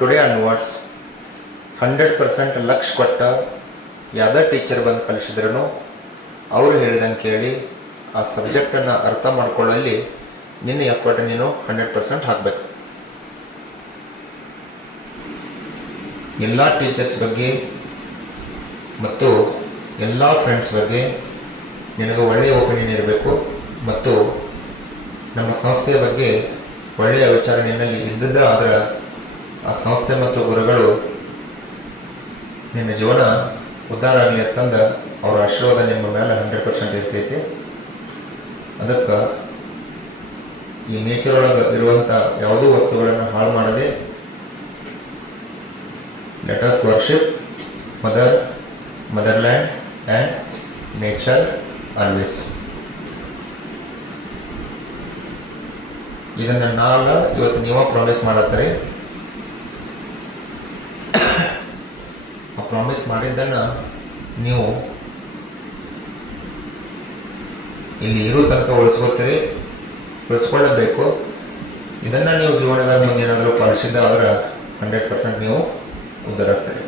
Today ಅನ್ವರ್ಡ್ಸ್ 100% lakh ಕೊಟ್ಟ ಯಾವುದೇ teacher ಬಂದು ಕಲಿಸಿದ್ರೂ ಅವರು ಹೇಳಿದಂಗೆ ಕೇಳಿ ಆ ಸಬ್ಜೆಕ್ಟನ್ನು ಅರ್ಥ ಮಾಡ್ಕೊಳ್ಳಲ್ಲಿ ನಿನ್ನ ಎಫರ್ಟ್ ನೀನು 100% ಹಾಕಬೇಕು. ಎಲ್ಲ ಟೀಚರ್ಸ್ ಬಗ್ಗೆ ಮತ್ತು ಎಲ್ಲ ಫ್ರೆಂಡ್ಸ್ ಬಗ್ಗೆ ನಿನಗೆ ಒಳ್ಳೆಯ ಒಪಿನಿಯನ್ ಇರಬೇಕು ಮತ್ತು ನಮ್ಮ ಸಂಸ್ಥೆಯ ಬಗ್ಗೆ ಒಳ್ಳೆಯ ವಿಚಾರ ನಿನ್ನಲ್ಲಿ ಇದ್ದದ್ದು ಆದರೆ ಆ ಸಂಸ್ಥೆ ಮತ್ತು ಗುರುಗಳು ನಿನ್ನ ಜೀವನ ಉದ್ಧಾರ ಆಗಲಿ ಅಂತಂದು ಅವರ ಆಶೀರ್ವಾದ ನಿಮ್ಮ ಮೇಲೆ 100% ಇರ್ತೈತಿ. ಅದಕ್ಕೆ ಈ ನೇಚರ್ ಒಳಗೆ ಇರುವಂಥ ಯಾವುದೂ ವಸ್ತುಗಳನ್ನು ಹಾಳು ಮಾಡದೆ let us worship motherland and nature always. ಇದನ್ನು ನಾನು ಇವತ್ತು ನೀವು ಪ್ರಾಮಿಸ್ ಮಾಡತ್ತಾರೆ. ಆ ಪ್ರಾಮಿಸ್ ಮಾಡಿದ್ದನ್ನು ನೀವು ಇಲ್ಲಿ ಇರೋ ತನಕ ಉಳಿಸ್ಕೊಳ್ಳಬೇಕು. ಇದನ್ನು ನೀವು ಜೀವನದಾಗ ಮುಂದೆ ಏನಾದರೂ ಪಾಲಿಸಿದ್ದ ಆದರೆ 100% ನೀವು ಉದ್ಧಾರ ಆಗ್ತಾರೆ.